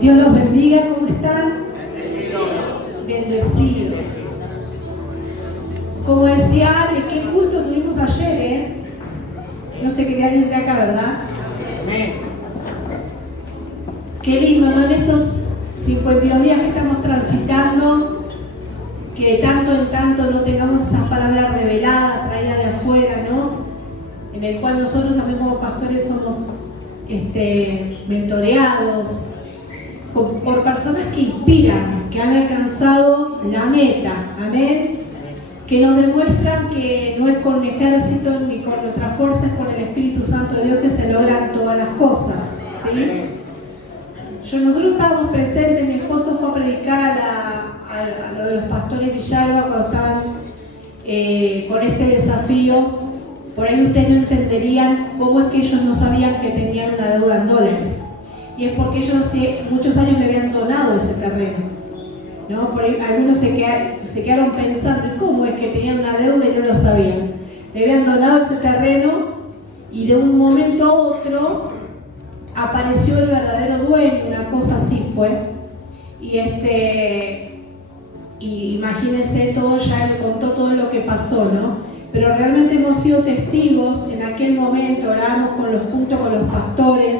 Dios los bendiga, ¿cómo están? Bendecidos. Como decía Ale, qué culto tuvimos ayer, ¿eh? No se quería alguien de acá, ¿verdad? Qué lindo, ¿no? En estos 52 días que estamos transitando, que de tanto en tanto no tengamos esas palabras reveladas, traídas de afuera, ¿no? En el cual nosotros también como pastores somos mentoreados por personas que inspiran, que han alcanzado la meta, amén, que nos demuestran que no es con el ejército ni con nuestras fuerzas, es con el Espíritu Santo de Dios que se logran todas las cosas, ¿sí? Nosotros estábamos presentes, mi esposo fue a predicar a lo de los pastores Villalba cuando estaban con este desafío. Por ahí ustedes no entenderían cómo es que ellos no sabían que tenían una deuda en dólares. Y es porque ellos hace muchos años le habían donado ese terreno, ¿no? Por ahí algunos se quedaron pensando, ¿cómo es que tenían una deuda y no lo sabían? Le habían donado ese terreno y de un momento a otro apareció el verdadero dueño, una cosa así fue. Y imagínense todo, ya él contó todo lo que pasó, ¿no? Pero realmente hemos sido testigos. En aquel momento oramos junto con los pastores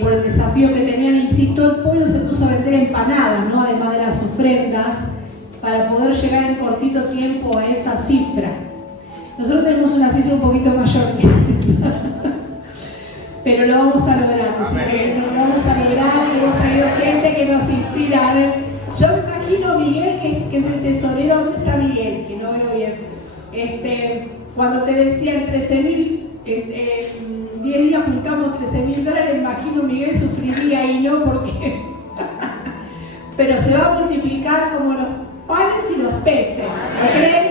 por el desafío que tenían, y sí, todo el pueblo se puso a vender empanadas, ¿no? Además de las ofrendas, para poder llegar en cortito tiempo a esa cifra. Nosotros tenemos una cifra un poquito mayor que esa, pero lo vamos a lograr, lo vamos a lograr, y hemos traído gente que nos inspira. A ver, yo me imagino a Miguel, que es el tesorero. ¿Dónde está Miguel? Que no veo bien. Cuando te decían 13.000, en 10 días juntamos $13.000, me imagino Miguel sufriría ahí, ¿no? Porque pero se va a multiplicar como los panes y los peces, ¿no creen?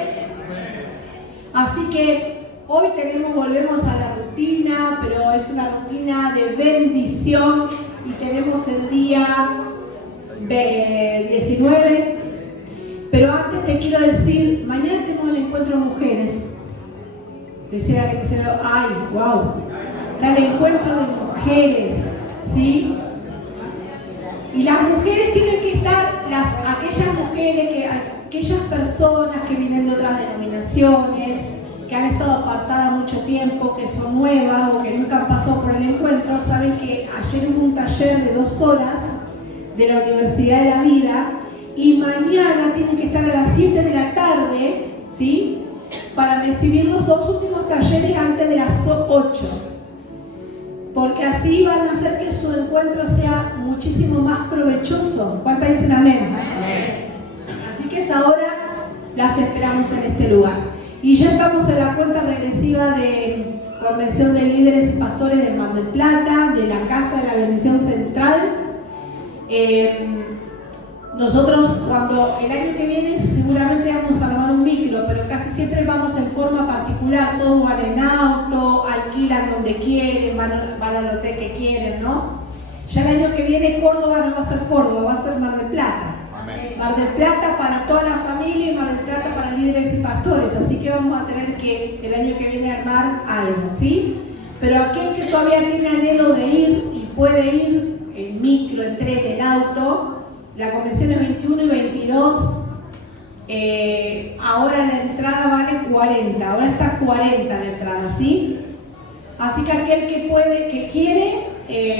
Así que hoy volvemos a la rutina, pero es una rutina de bendición, y tenemos el día 19. Pero antes te quiero decir, mañana tenemos el encuentro de mujeres. Decía que ay, wow, está el encuentro de mujeres, ¿sí? Y las mujeres tienen que estar, aquellas personas que vienen de otras denominaciones, que han estado apartadas mucho tiempo, que son nuevas o que nunca han pasado por el encuentro, saben que ayer hubo un taller de 2 horas de la Universidad de la Vida, y mañana tienen que estar a las 7 de la tarde, ¿sí? Para recibir los 2 últimos talleres antes de las 8. Porque así van a hacer que su encuentro sea muchísimo más provechoso. ¿Cuántas dicen amén? Amén. Así que esa hora las esperamos en este lugar. Y ya estamos en la cuenta regresiva de Convención de Líderes y Pastores del Mar del Plata, de la Casa de la Bendición Central. Nosotros, cuando el año que viene seguramente vamos a armar un micro, pero casi siempre vamos en forma particular. Todos van en auto, alquilan donde quieren, van al hotel que quieren, ¿no? Ya el año que viene Córdoba no va a ser Córdoba, va a ser Mar del Plata. Amén. Mar del Plata para toda la familia y Mar del Plata para líderes y pastores. Así que vamos a tener que el año que viene armar algo, ¿sí? Pero aquel que todavía tiene anhelo de ir y puede ir en micro, en tren, en auto, la convención es 21 y 22. Ahora la entrada vale 40, ahora está 40 la entrada, ¿sí? Así que aquel que puede, que quiere,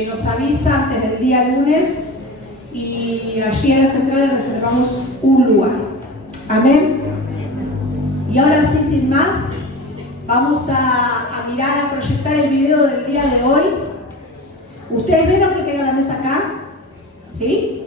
nos avisa antes del día lunes, y allí en la central reservamos un lugar. Amén. Y ahora sí, sin más, vamos a mirar, a proyectar el video del día de hoy. ¿Ustedes ven lo que queda la mesa acá? ¿Sí?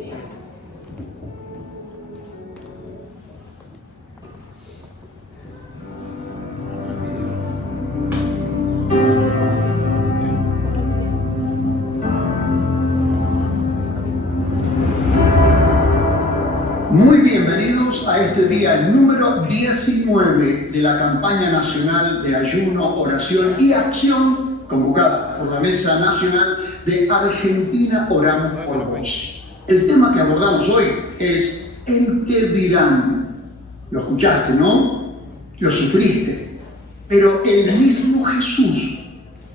Muy bienvenidos a este día número 19 de la campaña nacional de ayuno, oración y acción convocada por la Mesa Nacional de Argentina Oramos por Vos. El tema que abordamos hoy es el que dirán. Lo escuchaste, ¿no? Lo sufriste. Pero el mismo Jesús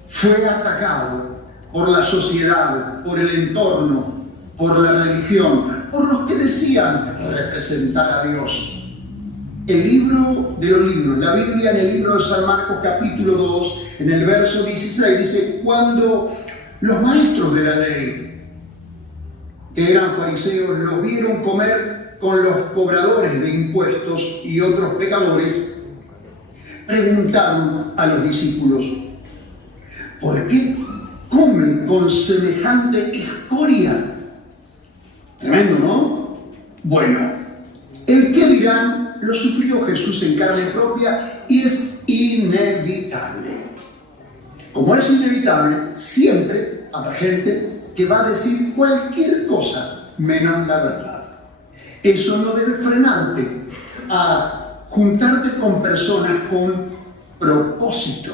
fue atacado por la sociedad, por el entorno, por la religión, por los que decían representar a Dios. El libro de los libros, la Biblia, en el libro de San Marcos capítulo 2, en el verso 16, dice: cuando los maestros de la ley, que eran fariseos, lo vieron comer con los cobradores de impuestos y otros pecadores, preguntaron a los discípulos: ¿por qué come con semejante escoria? Tremendo, ¿no? Bueno, el qué dirán lo sufrió Jesús en carne propia y es inevitable. Como es inevitable, siempre habrá gente que va a decir cualquier cosa menos la verdad. Eso no debe frenarte a juntarte con personas con propósito.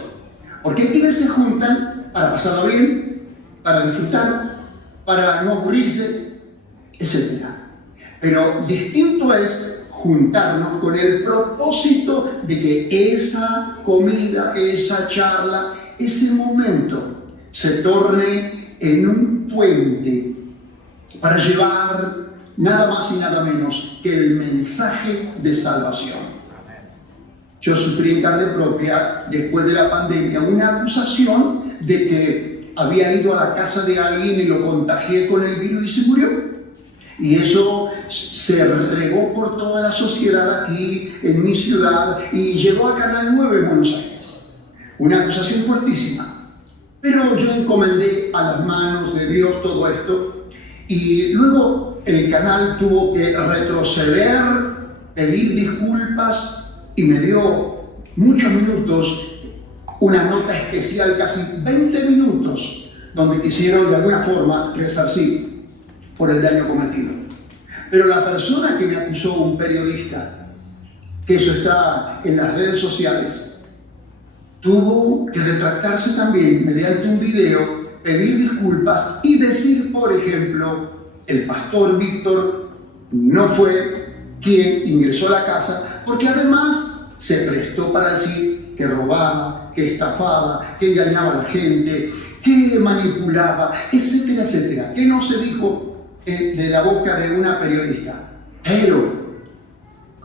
Porque hay quienes se juntan para pasarlo bien, para disfrutar, para no aburrirse, etc. Pero distinto es juntarnos con el propósito de que esa comida, esa charla, ese momento se torne en un puente para llevar nada más y nada menos que el mensaje de salvación. Yo sufrí en carne propia, después de la pandemia, una acusación de que había ido a la casa de alguien y lo contagié con el virus y se murió. Y eso se regó por toda la sociedad aquí, en mi ciudad, y llegó a Canal 9 en Buenos Aires. Una acusación fuertísima. Pero yo encomendé a las manos de Dios todo esto, y luego el canal tuvo que retroceder, pedir disculpas, y me dio muchos minutos, una nota especial, casi 20 minutos, donde quisieron de alguna forma resarcir por el daño cometido. Pero la persona que me acusó, un periodista, que eso está en las redes sociales, tuvo que retractarse también mediante un video, pedir disculpas y decir, por ejemplo, el pastor Víctor no fue quien ingresó a la casa, porque además se prestó para decir que robaba, que estafaba, que engañaba a la gente, que manipulaba, etcétera, etcétera, que no se dijo de la boca de una periodista. Pero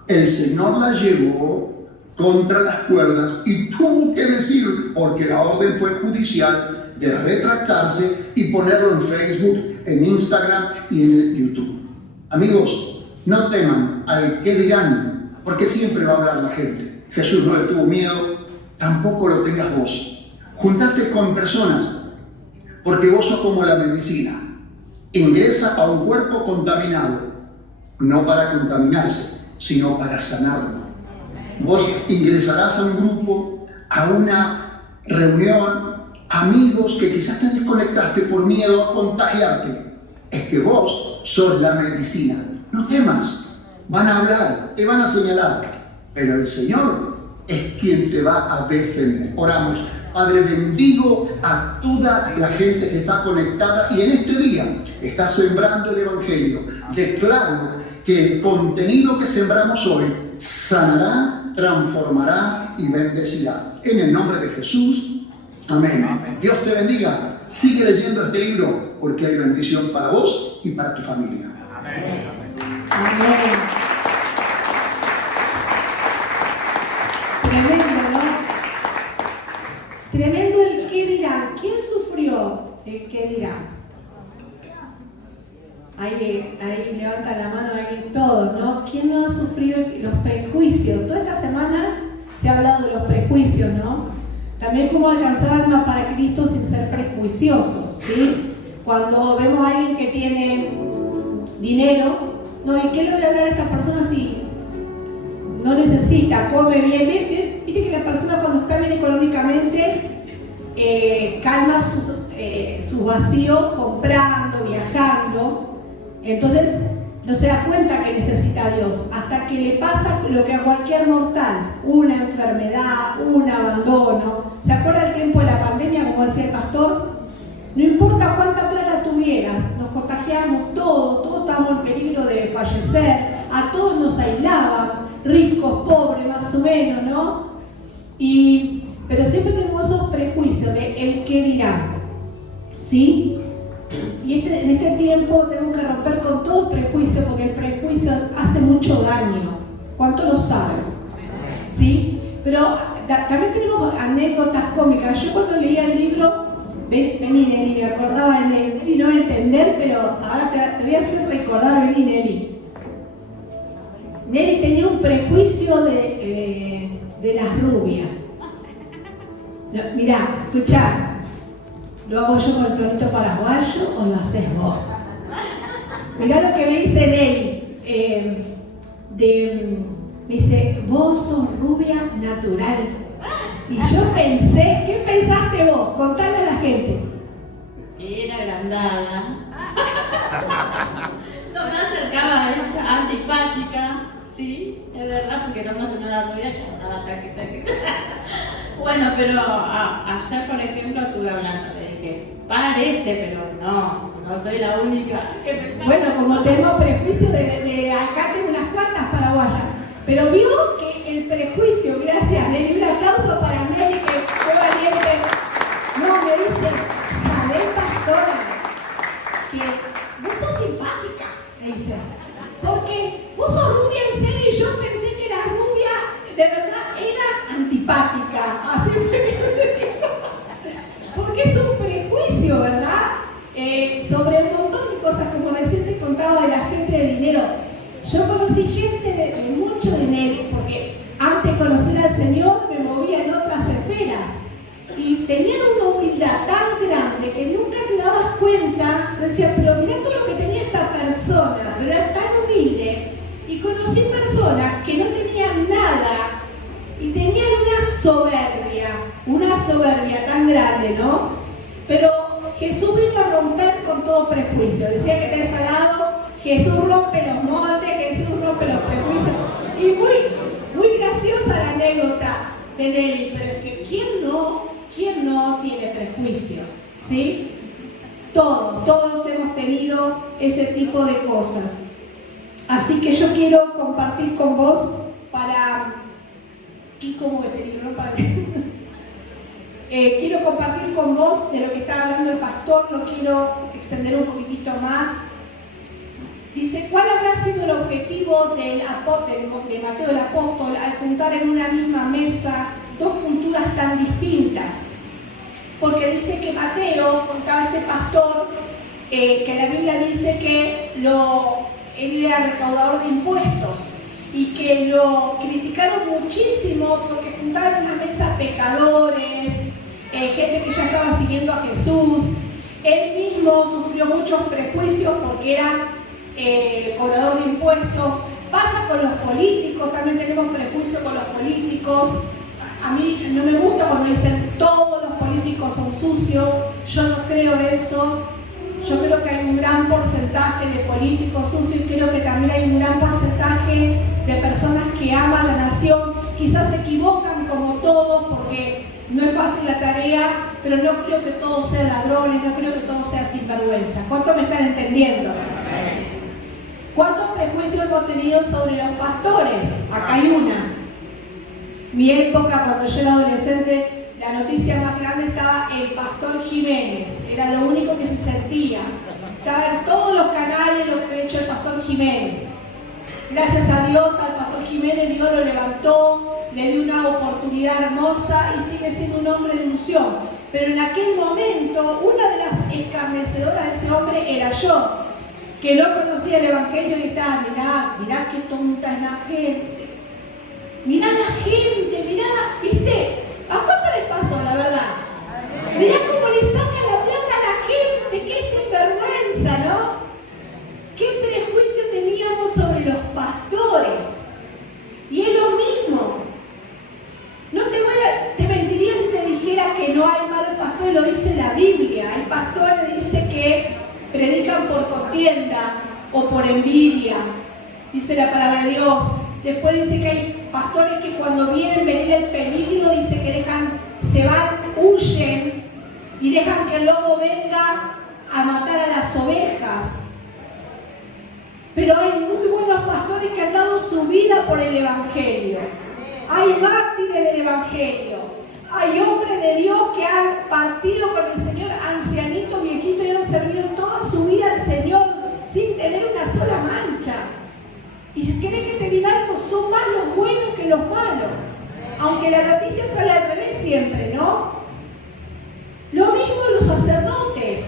el Señor la llevó contra las cuerdas y tuvo que decir, porque la orden fue judicial, de retractarse y ponerlo en Facebook, en Instagram y en el YouTube. Amigos, no teman al qué dirán, porque siempre va a hablar la gente. Jesús no le tuvo miedo, tampoco lo tengas vos. Juntate con personas, porque vos sos como la medicina. Ingresa a un cuerpo contaminado, no para contaminarse, sino para sanarlo. Vos ingresarás a un grupo, a una reunión, amigos que quizás te desconectaste por miedo a contagiarte. Es que vos sos la medicina. No temas, van a hablar, te van a señalar, pero el Señor es quien te va a defender. Oramos. Padre, bendigo a toda la gente que está conectada y en este día está sembrando el Evangelio. Declaro que el contenido que sembramos hoy sanará, transformará y bendecirá. En el nombre de Jesús, amén. Amén. Dios te bendiga. Sigue leyendo este libro porque hay bendición para vos y para tu familia. Amén. Amén. Tremendo, ¿no? Tremendo el qué dirán. ¿Quién sufrió el qué dirán? Ahí levanta la mano alguien, todos, ¿no? ¿Quién no ha sufrido los prejuicios? Toda esta semana se ha hablado de los prejuicios, ¿no? También cómo alcanzar alma para Cristo sin ser prejuiciosos, ¿sí? Cuando vemos a alguien que tiene dinero, no, ¿y qué le voy a hablar a esta persona si no necesita, come bien? Viste que la persona cuando está bien económicamente calma sus vacíos comprando, viajando. Entonces no se da cuenta que necesita a Dios hasta que le pasa lo que a cualquier mortal, una enfermedad, un abandono. ¿Se acuerda el tiempo de la pandemia, como decía el pastor? No importa cuánta plata tuvieras, nos contagiamos todos estábamos en peligro de fallecer, a todos nos aislaban, ricos, pobres, más o menos, ¿no? Y pero siempre tenemos esos prejuicios de el qué dirán, ¿sí? Y en este tiempo tenemos que romper con todo prejuicio, porque el prejuicio hace mucho daño. ¿Cuánto lo saben? ¿Sí? Pero también tenemos anécdotas cómicas. Yo cuando leía el libro, vení Nelly, me acordaba de Nelly, no voy a entender, pero ahora te voy a hacer recordar, vení Nelly. Nelly tenía un prejuicio de las rubias. Mirá, escuchá. ¿Lo hago yo con el tonito paraguayo o lo haces vos? Mirá lo que me dice Nelly. Me dice, vos sos rubia natural. Y yo pensé, ¿qué pensaste vos? Contale a la gente. Era agrandada. No me acercaba a ella, antipática. Sí, es verdad, porque no me sonó la rubia que andaba taxi. Bueno, pero ayer, por ejemplo, estuve hablando. Le dije, parece, pero no soy la única que pensaba. Bueno, como tenemos prejuicio de acá tengo unas cuantas paraguayas. Pero vio que el prejuicio, gracias Nelly, un aplauso para Nelly que fue valiente. No, me dice, ¿sabés, pastora? Que vos sos simpática, me dice. Porque vos sos rubia en serio y yo pensé que la rubia de verdad era antipática. Así fue que me dijo. Porque es un prejuicio, ¿verdad? Sobre un montón de cosas, como recién te contaba de la gente de dinero. Yo conocí gente de mucho dinero, porque antes de conocer al Señor me movía en otras esferas. Y tenían una humildad tan grande que nunca te dabas cuenta. Me decía, pero mirá todo lo que tenía esta persona, pero era tan humilde. Y conocí personas que no tenían nada y tenían una soberbia tan grande, ¿no? Pero Jesús vino a romper con todo prejuicio. Decía que tenés al lado, Jesús rompe los moldes, Jesús rompe los prejuicios. Y muy graciosa la anécdota de Nelly, pero es que ¿quién no tiene prejuicios? ¿Sí? Todos hemos tenido ese tipo de cosas. Así que yo quiero compartir con vos quiero compartir con vos de lo que está hablando el pastor, lo quiero extender un poquitito más. Dice, ¿cuál habrá sido el objetivo de Mateo el apóstol al juntar en una misma mesa dos culturas tan distintas? Porque dice que Mateo, contaba este pastor, que la Biblia dice que él era recaudador de impuestos y que lo criticaron muchísimo porque juntaron en una mesa pecadores, gente que ya estaba siguiendo a Jesús. Él mismo sufrió muchos prejuicios porque era cobrador de impuestos. Pasa con los políticos, también tenemos prejuicios con los políticos. A mí no me gusta cuando dicen todos los políticos son sucios. Yo no creo eso. Yo creo que hay un gran porcentaje de políticos sucios y creo que también hay un gran porcentaje de personas que aman la nación. Quizás se equivocan como todos porque no es fácil la tarea, pero no creo que todos sean ladrones, no creo que todos sean sinvergüenza. ¿Cuántos me están entendiendo? ¿Cuántos prejuicios hemos tenido sobre los pastores? Acá hay una. Mi época, cuando yo era adolescente, la noticia más grande estaba el pastor Jiménez. Era lo único que se sentía. Estaba en todos los canales lo que había hecho el pastor Jiménez. Gracias a Dios, al pastor Jiménez, Dios lo levantó, le dio una oportunidad hermosa y sigue siendo un hombre de unción. Pero en aquel momento, una de las escarnecedoras de ese hombre era yo, que no conocía el Evangelio y estaba, mirá qué tonta es la gente. Mirá la gente, mirá, ¿viste? ¿A cuánto les pasó, la verdad? Mirá cómo le sacan la plata a la gente, qué sinvergüenza, ¿no? ¿Qué prejuicio teníamos sobre los pastores? Y es lo mismo. No te mentiría si te dijera que no hay malos pastores, lo dice la Biblia. Hay pastores, dice, que predican por contienda o por envidia, dice la palabra de Dios. Después dice que hay pastores que cuando venir el peligro, dice que se van, huyen y dejan que el lobo venga a matar a las ovejas. Pero hay muy buenos pastores que han dado su vida por el Evangelio. Hay mártires del Evangelio. Hay hombres de Dios que han partido con el Señor, ancianitos, viejitos, y han servido toda su vida al Señor sin tener una sola mancha. Y si querés que te diga algo, son más los buenos que los malos. Aunque la noticia sale al revés siempre, ¿no? Lo mismo los sacerdotes.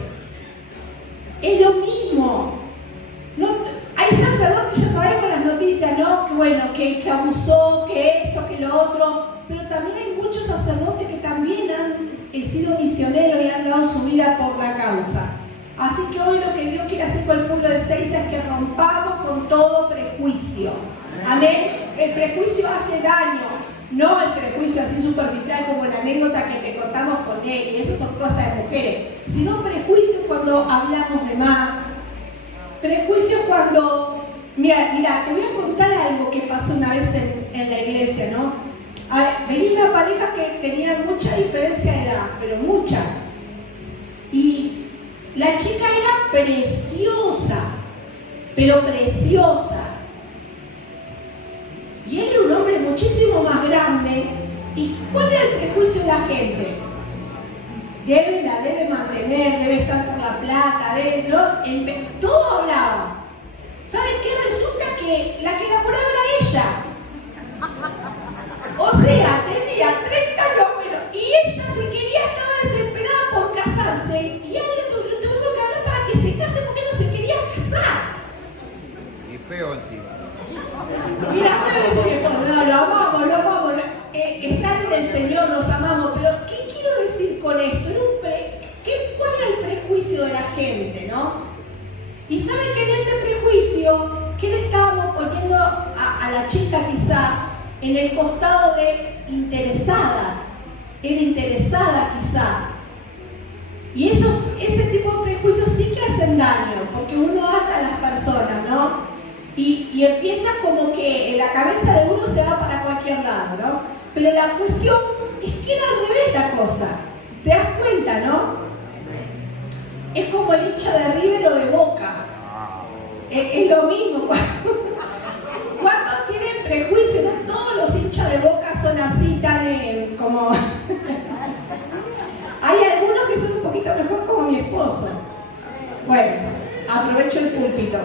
Es lo mismo. No, hay sacerdotes, ya sabemos las noticias, ¿no? Que bueno, que abusó, que esto, que lo otro. Pero también hay muchos sacerdotes que también han sido misioneros y han dado su vida por la causa. Así que hoy lo que Dios quiere hacer con el pueblo de Seiza es que rompamos con todo prejuicio. Amén. El prejuicio hace daño. No el prejuicio así superficial como la anécdota que te contamos con él, y eso son cosas de mujeres, sino prejuicio cuando hablamos de más, prejuicio cuando, mira, te voy a contar algo que pasó una vez en la iglesia, ¿no? Venía una pareja que tenía mucha diferencia de edad, pero mucha, y la chica era preciosa, pero preciosa. Y él era un hombre muchísimo más grande. ¿Y cuál era el prejuicio de la gente? La debe mantener, debe estar por la plata, ¿no? Todo hablaba. ¿Saben qué? Resulta que la que enamoraba era ella. O sea, tenía 30 años menos. Y ella se quería, estaba desesperada por casarse. Y él le tuvo que hablar para que se case porque no se quería casar. Y feo encima. Mira, no, lo amamos. Están en el Señor, los amamos, pero ¿qué quiero decir con esto? ¿Cuál era el prejuicio de la gente, no? Y saben que en ese prejuicio, ¿qué le estábamos poniendo a la chica quizá? En el costado de interesada. Era interesada quizá. Y ese tipo de prejuicios sí que hacen daño, porque uno ata a las personas, ¿no? Y empieza como que en la cabeza de uno se va para cualquier lado, ¿no? Pero la cuestión es que era al revés la cosa. ¿Te das cuenta, no? Es como el hincha de River o de Boca. Es lo mismo. Cuando tienen prejuicio, no todos los hinchas de Boca son así tan como... Hay algunos que son un poquito mejor como mi esposo. Bueno, aprovecho el púlpito.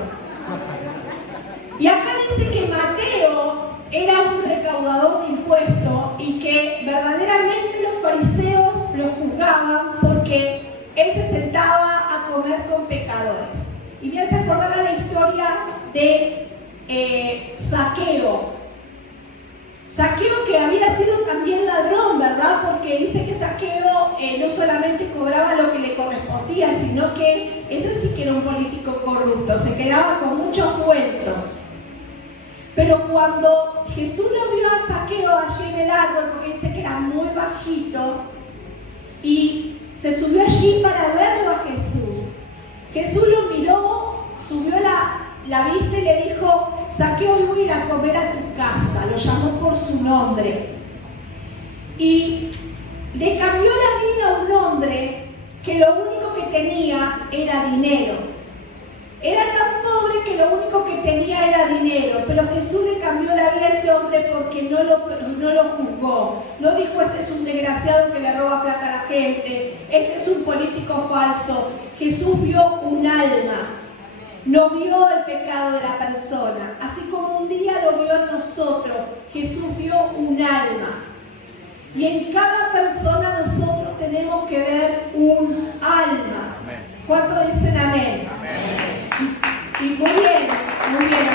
Y acá dice que Mateo era un recaudador de impuestos y que verdaderamente los fariseos lo juzgaban porque él se sentaba a comer con pecadores. Y me hace acordar a la historia de Zaqueo. Zaqueo, que había sido también ladrón, ¿verdad? Porque dice que Zaqueo no solamente cobraba lo que le correspondía, sino que ese sí que era un político corrupto, se quedaba con muchos cuentos. Pero cuando Jesús lo vio a Zaqueo allí en el árbol, porque dice que era muy bajito, y se subió allí para verlo a Jesús. Jesús lo miró, subió la vista y le dijo: Zaqueo, hoy voy a ir a comer a tu casa. Lo llamó por su nombre. Y le cambió la vida a un hombre que lo único que tenía era dinero. Era tan pobre que lo único que tenía era dinero, pero Jesús le cambió la vida a ese hombre porque no lo juzgó. No dijo: este es un desgraciado que le roba plata a la gente, este es un político falso. Jesús vio un alma, no vio el pecado de la persona. Así como un día lo vio en nosotros, Jesús vio un alma. Y en cada persona nosotros tenemos que ver un alma. ¿Cuántos dicen amén? Amén. Y muy bien, muy bien.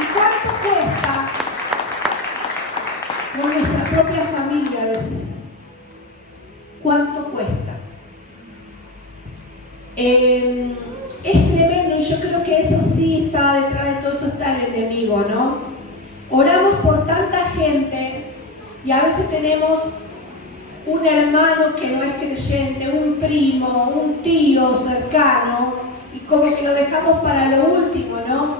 ¿Y cuánto cuesta con nuestra propia familia a veces? ¿Cuánto cuesta? Es tremendo, y yo creo que eso sí está detrás de todo eso, está el enemigo, ¿no? Oramos por tanta gente y a veces tenemos un hermano que no es creyente, un primo, un tío cercano, y como que lo dejamos para lo último, ¿no?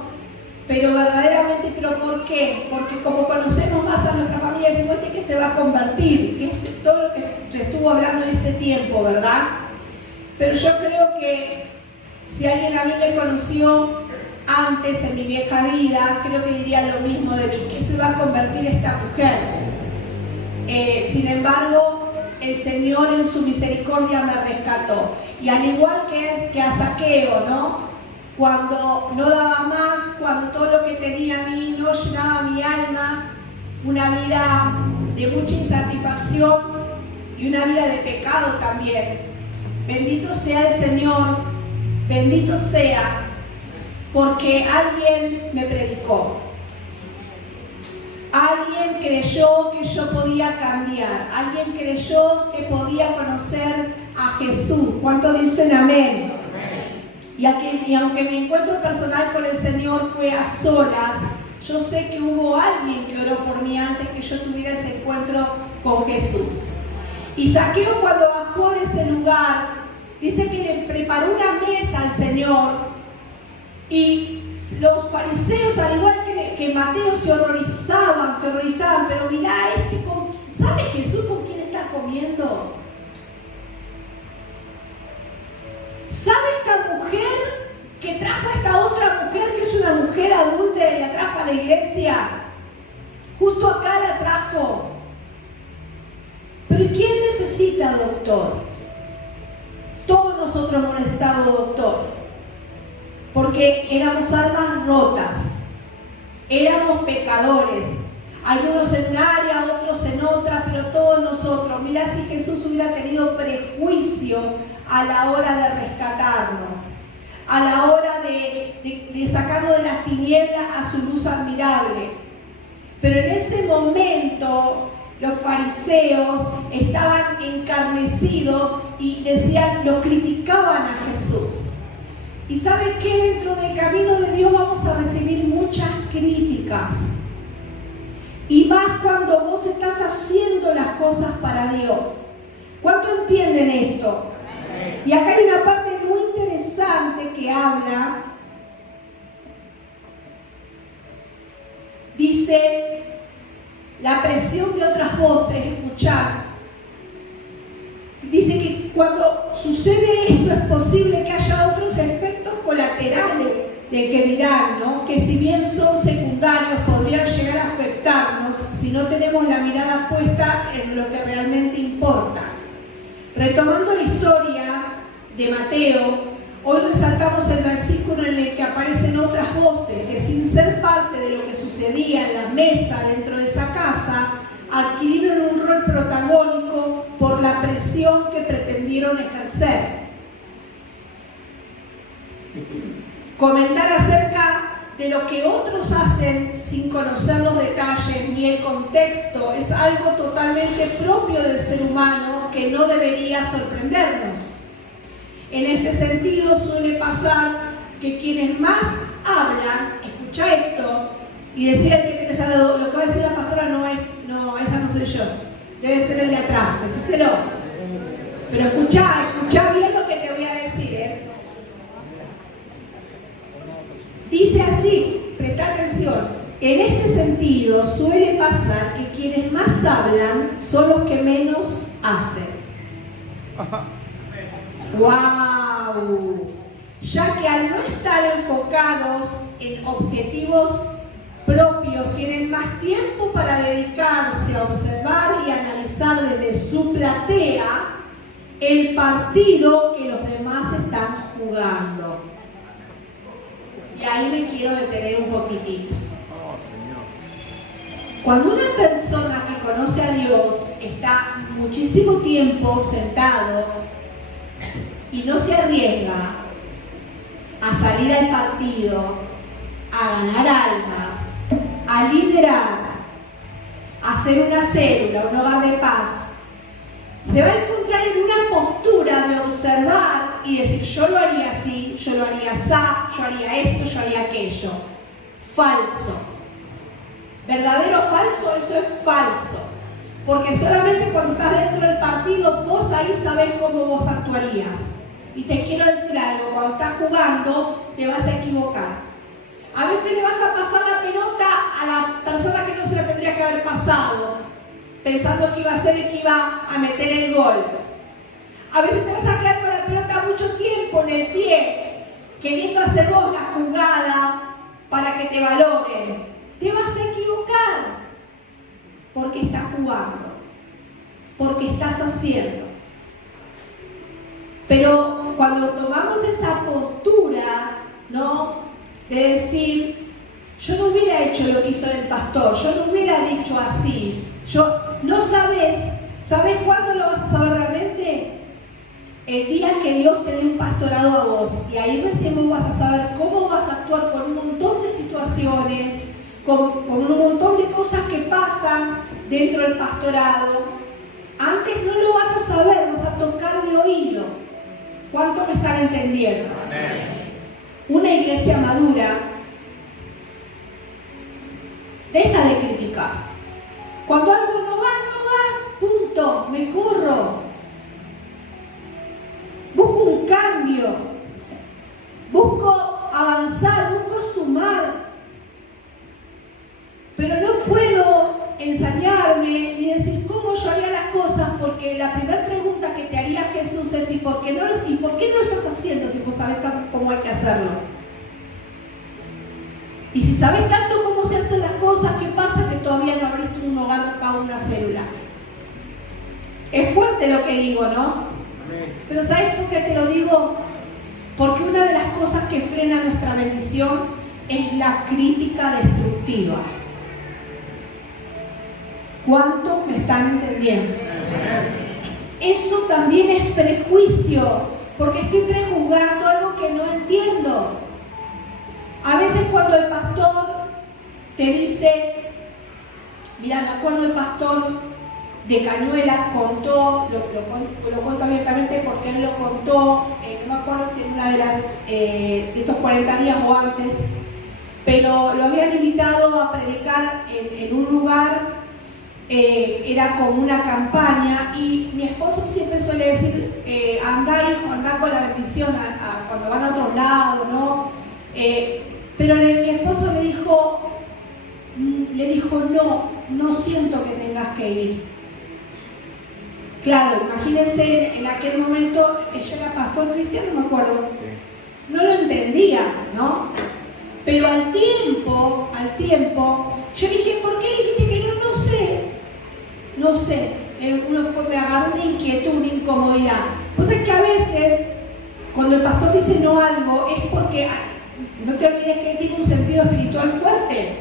Pero verdaderamente, ¿pero por qué? Porque como conocemos más a nuestra familia, decimos: este que se va a convertir, que es todo lo que se estuvo hablando en este tiempo, ¿verdad? Pero yo creo que si alguien a mí me conoció antes en mi vieja vida, creo que diría lo mismo de mí: ¿qué se va a convertir esta mujer? Sin embargo, el Señor en su misericordia me rescató. Y al igual que a Zaqueo, ¿no? Cuando no daba más, cuando todo lo que tenía a mí no llenaba mi alma, una vida de mucha insatisfacción y una vida de pecado también. Bendito sea el Señor, bendito sea, porque alguien me predicó. Alguien creyó que yo podía cambiar. Alguien creyó que podía conocer a Jesús. ¿Cuántos dicen amén? Y aunque mi encuentro personal con el Señor fue a solas, yo sé que hubo alguien que oró por mí antes que yo tuviera ese encuentro con Jesús. Y Zaqueo, cuando bajó de ese lugar, dice que le preparó una mesa al Señor. Y los fariseos, al igual que Mateo, se horrorizaban, pero mirá, ¿sabe Jesús con quién está comiendo? ¿Sabe esta mujer que trajo a esta otra mujer, que es una mujer adulta y la trajo a la iglesia? Justo acá la trajo. Pero ¿quién necesita doctor? Todos nosotros hemos necesitado doctor. Porque éramos almas rotas, éramos pecadores, algunos en un área, otros en otra, pero todos nosotros. Mirá si Jesús hubiera tenido prejuicio a la hora de rescatarnos, a la hora de sacarnos de las tinieblas a su luz admirable. Pero en ese momento los fariseos estaban encarnecidos y lo criticaban a Jesús. Y ¿sabe qué? Dentro del camino de Dios vamos a recibir muchas críticas. Y más cuando vos estás haciendo las cosas para Dios. ¿Cuánto entienden esto? Y acá hay una parte muy interesante que habla. Dice, la presión de otras voces, escuchar. Dice que cuando sucede esto es posible que haya otros efectos colaterales del que dirán, ¿no? Que si bien son secundarios podrían llegar a afectarnos si no tenemos la mirada puesta en lo que realmente importa. Retomando la historia de Mateo, hoy resaltamos el versículo en el que aparecen otras voces que, sin ser parte de lo que sucedía en la mesa dentro de esa casa, adquirieron un rol protagónico por la presión que pretendieron ejercer. Comentar acerca de lo que otros hacen sin conocer los detalles ni el contexto es algo totalmente propio del ser humano que no debería sorprendernos. En este sentido suele pasar que quienes más hablan, escucha esto, y decía que te ha dado, lo que va a decir la pastora no, esa no soy yo, debe ser el de atrás, decíselo. Pero escucha bien lo que te voy a decir, Dice así, presta atención. En este sentido suele pasar que quienes más hablan son los que menos hacen. ¡Wow! Ya que al no estar enfocados en objetivos propios, tienen más tiempo para dedicarse a observar y analizar desde su platea el partido que los demás están jugando. Y ahí me quiero detener un poquitito. Cuando una persona que conoce a Dios está muchísimo tiempo sentado y no se arriesga a salir al partido, a ganar almas, a liderar, a hacer una célula, un hogar de paz, se va a encontrar en una postura de observar y decir, yo lo haría así, yo lo haría así, yo haría esto, yo haría aquello. Falso. ¿Verdadero o falso? Eso es falso. Porque solamente cuando estás dentro del partido, vos ahí sabés cómo vos actuarías. Y te quiero decir algo, cuando estás jugando, te vas a equivocar. A veces le vas a pasar la pelota a la persona que no se la tendría que haber pasado, pensando que iba a ser el que iba a meter el gol. A veces te vas a quedar con la pelota mucho tiempo en el pie, queriendo hacer vos la jugada para que te valoren. Te vas a equivocar porque estás jugando. porque estás haciendo. Pero cuando tomamos esa postura, ¿no? De decir, yo no hubiera hecho lo que hizo el pastor, yo no hubiera dicho así, no ¿sabes cuándo lo vas a saber realmente? El día que Dios te dé un pastorado a vos, y ahí recién vos vas a saber cómo vas a actuar con un montón de situaciones, con un montón de cosas que pasan dentro del pastorado. Antes no lo vas a saber, vas a tocar de oído. ¿Cuánto me están entendiendo? Amén. Una iglesia madura deja de criticar. Cuando algo no va, punto, me corro. Busco un cambio, busco avanzar, busco sumar. Pero no puedo ensañarme ni decir cómo yo haría las cosas, porque la primera pregunta que te haría Jesús es ¿y por qué no lo estás haciendo si vos sabés cómo hay que hacerlo? Y si sabés tanto cómo se hacen las cosas, ¿qué pasa? Que todavía no abriste un hogar para una célula. Es fuerte lo que digo, ¿no? Pero ¿sabes por qué te lo digo? Porque una de las cosas que frena nuestra bendición es la crítica destructiva. ¿Cuántos me están entendiendo? Eso también es prejuicio, porque estoy prejuzgando algo que no entiendo. A veces cuando el pastor te dice, mira, me acuerdo el pastor de Cañuelas contó, lo cuento abiertamente porque él lo contó, no me acuerdo si en una de estos 40 días o antes, pero lo habían invitado a predicar en un lugar. Era como una campaña y mi esposo siempre suele decir andá hijo, andá con la bendición cuando van a otro lado, ¿no? Pero mi esposo le dijo no siento que tengas que ir. Claro, imagínense en aquel momento, ella era pastor cristiano, no me acuerdo, no lo entendía, ¿no? Pero al tiempo, yo dije, ¿por qué le dijiste que no? No sé, me agarró una inquietud, una incomodidad. Pues es que a veces, cuando el pastor dice no algo, es porque, no te olvides que él tiene un sentido espiritual fuerte.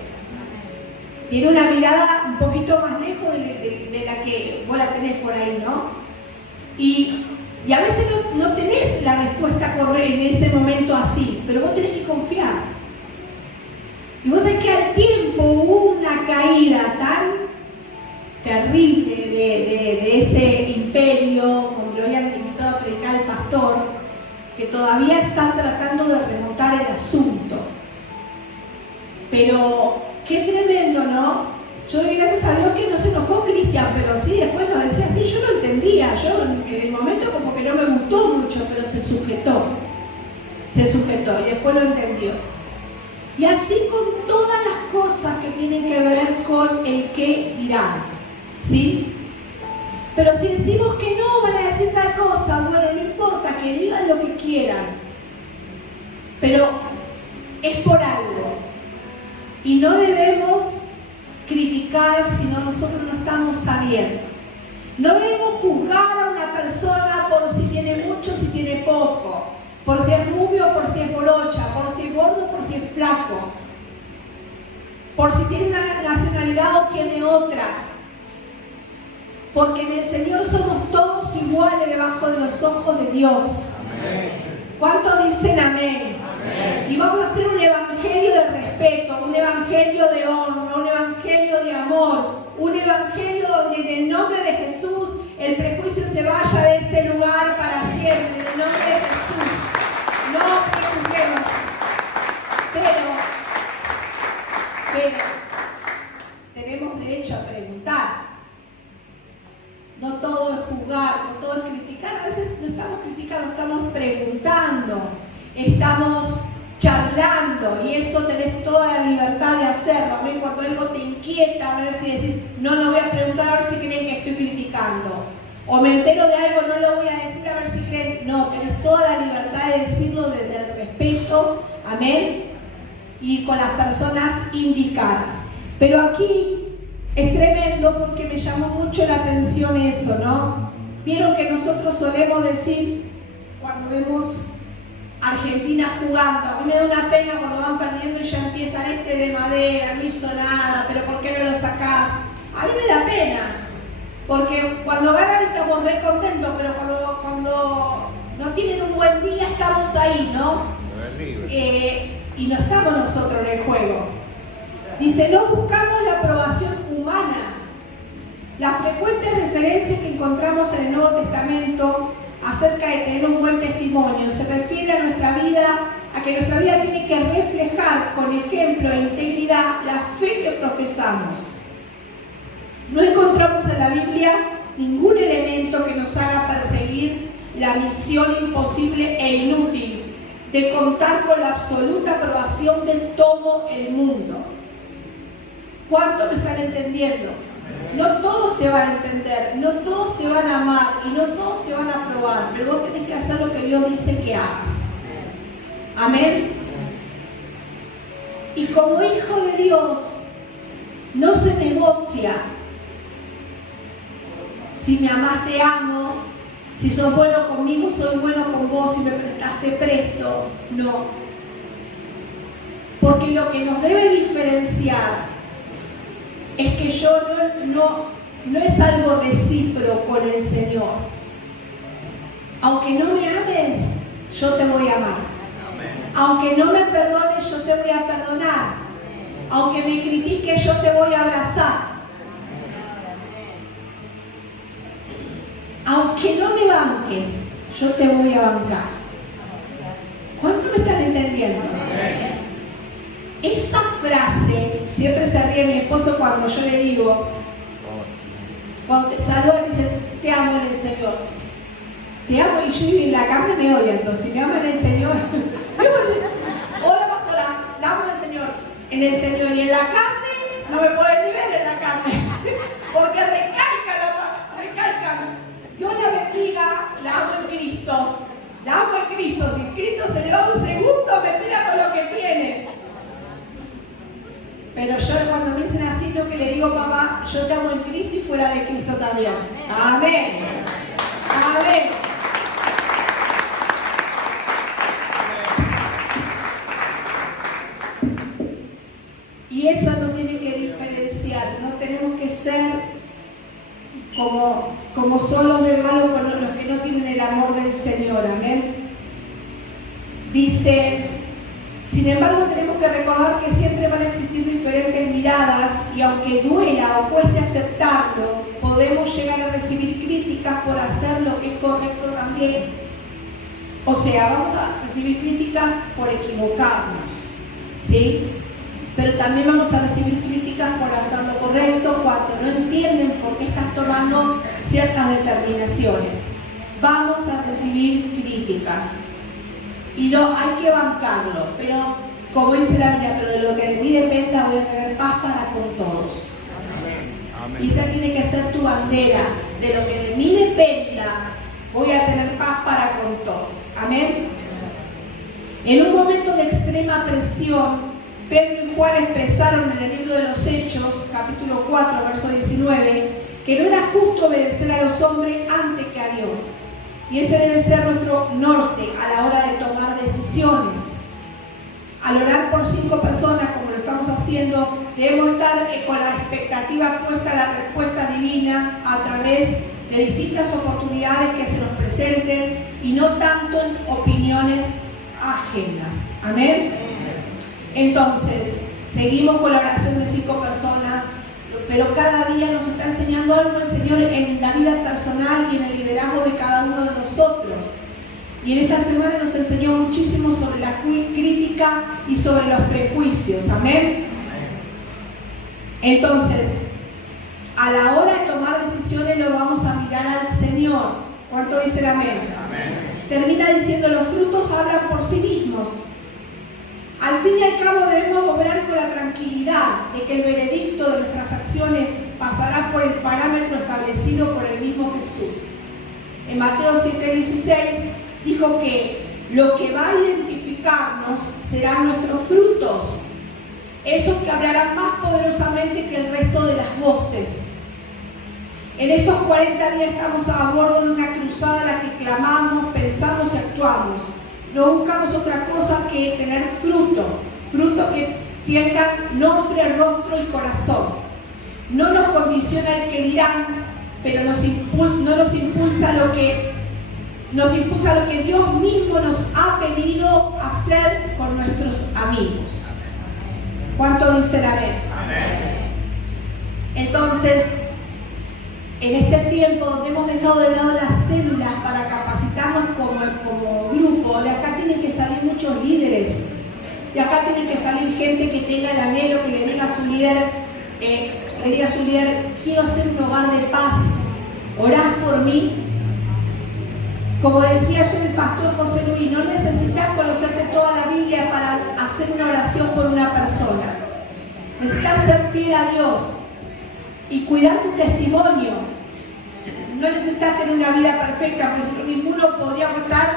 Tiene una mirada un poquito más lejos de la que vos la tenés por ahí, ¿no? Y a veces no tenés la respuesta correcta en ese momento así, pero vos tenés que confiar. Y vos sabés que al tiempo hubo una caída tan terrible de ese imperio donde lo habían invitado a predicar el pastor, que todavía están tratando de remontar el asunto. Pero qué tremendo, ¿no? Yo doy gracias a Dios que no se enojó Cristian, pero sí, después nos decía así, yo lo entendía, yo en el momento como que no me gustó mucho, pero se sujetó y después lo entendió. Y así con todas las cosas que tienen que ver con el qué dirán. ¿Sí? Pero si decimos que no van a decir tal cosa, bueno, no importa, que digan lo que quieran, pero es por algo y no debemos criticar si nosotros no estamos sabiendo. No debemos juzgar a una persona por si tiene mucho, si tiene poco, por si es rubio, por si es morocha, por si es gordo, por si es flaco, por si tiene una nacionalidad o tiene otra. Porque en el Señor somos todos iguales debajo de los ojos de Dios. Amén. ¿Cuántos dicen amén? Amén. Y vamos a hacer un evangelio de respeto, un evangelio de honra, un evangelio de amor, un evangelio donde en el nombre de Jesús el prejuicio se vaya de este lugar para siempre, en el nombre de Jesús. No prejuzguemos. Pero tenemos derecho a preguntar. No todo es juzgar, no todo es criticar. A veces no estamos criticando, estamos preguntando, estamos charlando, y eso tenés toda la libertad de hacerlo. A mí cuando algo te inquieta, a ver si decís, no voy a preguntar a ver si creen que estoy criticando. O me entero de algo, no lo voy a decir a ver si creen. No, tenés toda la libertad de decirlo desde el respeto, amén, y con las personas indicadas. Pero aquí Es tremendo porque me llamó mucho la atención eso, ¿no? Vieron que nosotros solemos decir, cuando vemos Argentina jugando, a mí me da una pena cuando van perdiendo y ya empiezan de madera, no hizo nada, pero ¿por qué no lo sacás? A mí me da pena, porque cuando ganan estamos re contentos, pero cuando no tienen un buen día estamos ahí, ¿no? Y no estamos nosotros en el juego. Dice, no buscamos la aprobación humana. Las frecuentes referencias que encontramos en el Nuevo Testamento acerca de tener un buen testimonio se refiere a nuestra vida, a que nuestra vida tiene que reflejar con ejemplo e integridad la fe que profesamos. No encontramos en la Biblia ningún elemento que nos haga perseguir la misión imposible e inútil de contar con la absoluta aprobación de todo el mundo. ¿Cuánto me están entendiendo? No todos te van a entender, no todos te van a amar y no todos te van a aprobar, pero vos tenés que hacer lo que Dios dice que hagas. Amén. Y como hijo de Dios, no se negocia. Si me amás, te amo. Si sos bueno conmigo, soy bueno con vos. Si me prestaste, presto. No. Porque lo que nos debe diferenciar es que yo no es algo recíproco con el Señor. Aunque no me ames, yo te voy a amar. Aunque no me perdones, yo te voy a perdonar. Aunque me critiques, yo te voy a abrazar. Aunque no me banques, yo te voy a bancar. ¿Cuánto me están entendiendo? Esa frase, siempre se ríe mi esposo cuando yo le digo, cuando te saluda, dice, te amo en el Señor. Te amo, y yo en la carne me odia, entonces, si me amo en el Señor, hola pastora, la amo en el Señor, y en la carne, no me pueden ni ver en la carne, porque recalcan. Dios la bendiga, la amo en Cristo, si Cristo se le va un segundo, me tira con lo que tiene. Pero yo cuando me dicen así, lo que le digo, papá, yo te amo en Cristo y fuera de Cristo también. Amén. Amén. Y eso no tiene que diferenciar, no tenemos que ser como solos de malos con los que no tienen el amor del Señor. Amén. Dice, sin embargo, tenemos que recordar que siempre van a existir diferentes miradas y aunque duela o cueste aceptarlo, podemos llegar a recibir críticas por hacer lo que es correcto también. O sea, vamos a recibir críticas por equivocarnos, ¿sí? Pero también vamos a recibir críticas por hacer lo correcto cuando no entienden por qué estás tomando ciertas determinaciones. Vamos a recibir críticas. Y no hay que bancarlo, pero como dice la Biblia, pero de lo que de mí dependa voy a tener paz para con todos. Amén. Y esa tiene que ser tu bandera, de lo que de mí dependa voy a tener paz para con todos. Amén. En un momento de extrema presión, Pedro y Juan expresaron en el libro de los Hechos, capítulo 4, verso 19, que no era justo obedecer a los hombres antes que a Dios. Y ese debe ser nuestro norte a la hora de tomar decisiones. Al orar por 5 personas, como lo estamos haciendo, debemos estar con la expectativa puesta a la respuesta divina a través de distintas oportunidades que se nos presenten y no tanto en opiniones ajenas. Amén. Entonces, seguimos con la oración de 5 personas, pero cada día nos está enseñando algo el Señor en la vida personal y en el liderazgo de cada uno de nosotros. Y en esta semana nos enseñó muchísimo sobre la crítica y sobre los prejuicios. Amén. Entonces, a la hora de tomar decisiones lo vamos a mirar al Señor. ¿Cuánto dicen amén? Amén. Termina diciendo, los frutos hablan por sí mismos. Al fin y al cabo debemos obrar con la tranquilidad de que el veredicto de nuestras acciones pasará por el parámetro establecido por el mismo Jesús. En Mateo 7:16 dijo que lo que va a identificarnos serán nuestros frutos. esos que hablarán más poderosamente que el resto de las voces. En estos 40 días estamos a bordo de una cruzada en la que clamamos, pensamos y actuamos. No buscamos otra cosa que tener fruto que tenga nombre, rostro y corazón. No nos condiciona el que dirán, pero nos impulsa lo que Dios mismo nos ha pedido hacer con nuestros amigos. ¿Cuánto dicen amén? Entonces, en este tiempo donde hemos dejado de lado las células para capacitarnos como grupo, de acá tienen que salir muchos líderes, de acá tiene que salir gente que tenga el anhelo, que le diga a su líder, quiero hacer un hogar de paz, orás por mí. Como decía ayer el pastor José Luis, no necesitas conocerte toda la Biblia para hacer una oración por una persona. Necesitas ser fiel a Dios y cuidar tu testimonio. No necesitas tener una vida perfecta, porque si no, ninguno podríamos estar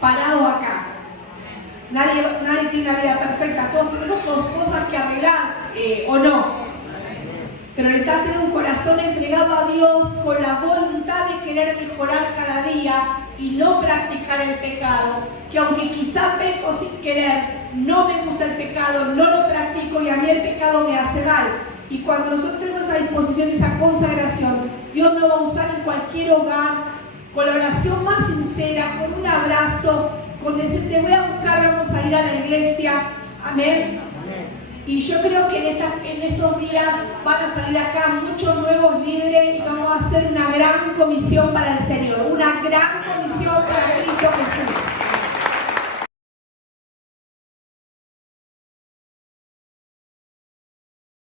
parados acá. Nadie tiene una vida perfecta, todos tenemos cosas que arreglar, o no. Pero necesitas tener un corazón entregado a Dios con la voluntad de querer mejorar cada día y no practicar el pecado, que aunque quizá peco sin querer, no me gusta el pecado, no lo practico y a mí el pecado me hace mal. Y cuando nosotros tenemos a disposición esa consagración, Dios nos va a usar en cualquier hogar, con la oración más sincera, con un abrazo, con decir, te voy a buscar, vamos a ir a la iglesia. Amén. Y yo creo que en estos días van a salir acá muchos nuevos líderes y vamos a hacer una gran comisión para el Señor, una gran comisión para Cristo Jesús.